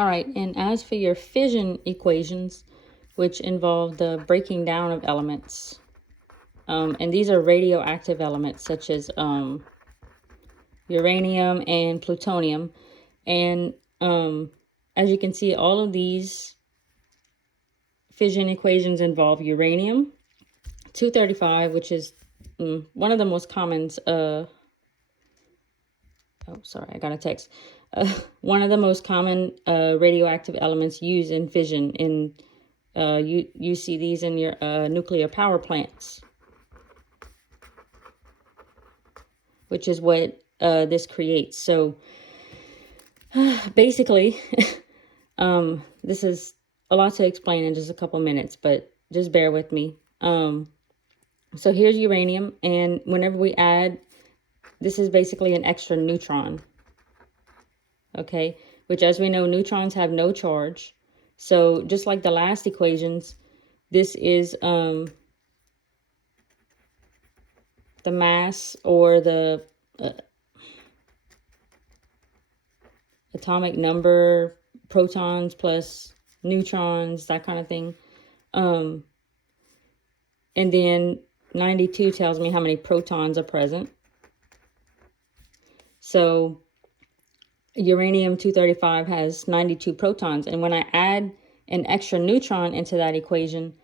All right, and as for your fission equations, which involve the breaking down of elements, and these are radioactive elements such as uranium and plutonium. And as you can see, all of these fission equations involve uranium, 235, which is one of the most common, oh, sorry, I got a text. One of the most common radioactive elements used in fission. You see these in your nuclear power plants, which is what this creates. So basically, this is a lot to explain in just a couple minutes, but just bear with me. So here's uranium, and whenever we add, this is basically an extra neutron. Okay, which, as we know, neutrons have no charge. So just like the last equations, this is the mass or the atomic number, protons plus neutrons, that kind of thing. And then 92 tells me how many protons are present. So uranium-235 has 92 protons. And when I add an extra neutron into that equation,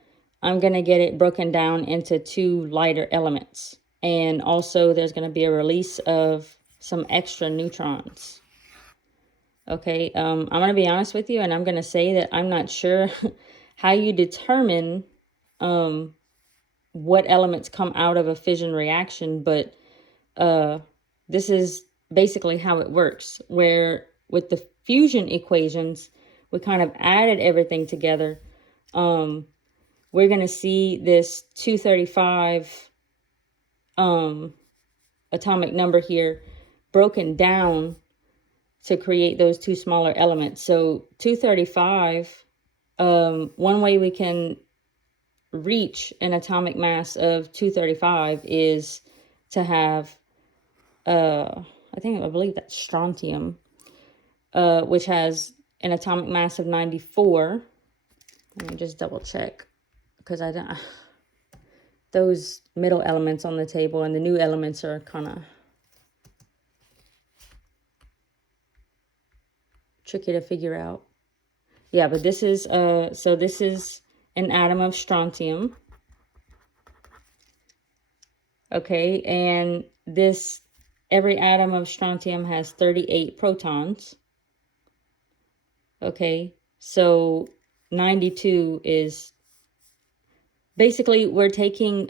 I'm going to get it broken down into two lighter elements. And also there's going to be a release of some extra neutrons. Okay, I'm going to be honest with you, and I'm going to say that I'm not sure how you determine what elements come out of a fission reaction, but this is basically how it works, where with the fusion equations, we kind of added everything together. We're going to see this 235 atomic number here broken down to create those two smaller elements. So 235, one way we can reach an atomic mass of 235 is to have, I believe that's strontium, which has an atomic mass of 94. Let me just double check, because I don't, those middle elements on the table and the new elements are kind of tricky to figure out. Yeah, but this is so this is an atom of strontium. Okay, and every atom of strontium has 38 protons. Okay, so 92 is basically, we're taking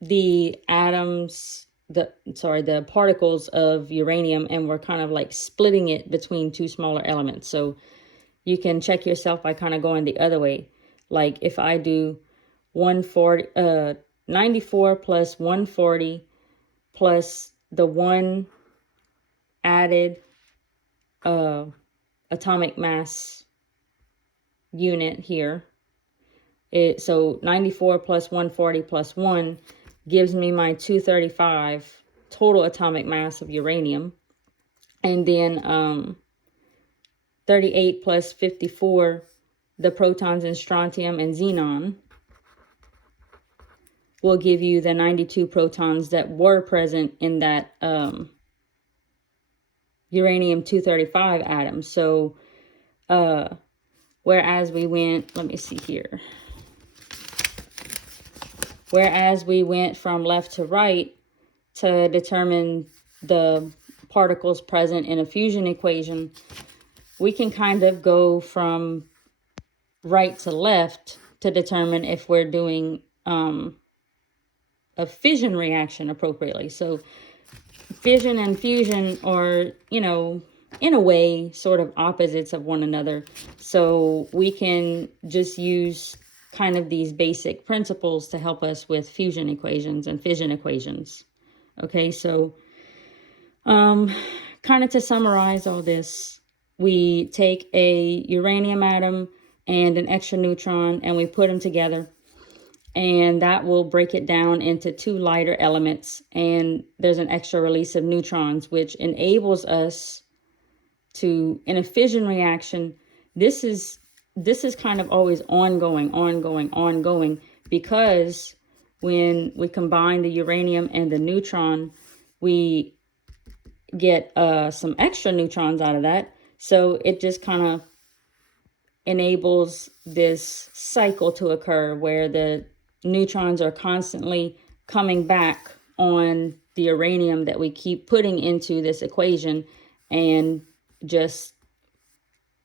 the particles of uranium, and we're kind of like splitting it between two smaller elements. So you can check yourself by kind of going the other way. Like if I do 94 plus 140 plus the one added atomic mass unit here. So 94 plus 140 plus 1 gives me my 235 total atomic mass of uranium. And then 38 plus 54, the protons in strontium and xenon, will give you the 92 protons that were present in that uranium-235 atom. So whereas we went, let me see here. Whereas we went from left to right to determine the particles present in a fusion equation, we can kind of go from right to left to determine if we're doing a fission reaction appropriately. So fission and fusion are, in a way, sort of opposites of one another. So we can just use kind of these basic principles to help us with fusion equations and fission equations. Okay, so kind of to summarize all this, we take a uranium atom and an extra neutron and we put them together, and that will break it down into two lighter elements, and there's an extra release of neutrons, which enables us in a fission reaction, this is kind of always ongoing, because when we combine the uranium and the neutron, we get some extra neutrons out of that. So it just kind of enables this cycle to occur where the neutrons are constantly coming back on the uranium that we keep putting into this equation, and just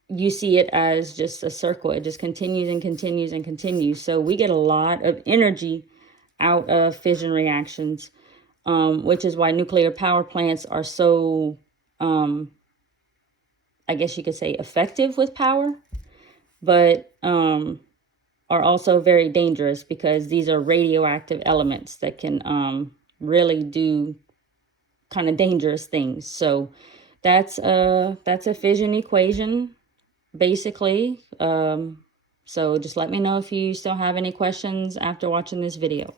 you see it as just a circle. It just continues and continues and continues. So we get a lot of energy out of fission reactions, which is why nuclear power plants are so, I guess you could say, effective with power, but are also very dangerous, because these are radioactive elements that can really do kind of dangerous things. So that's a fission equation, basically. So just let me know if you still have any questions after watching this video.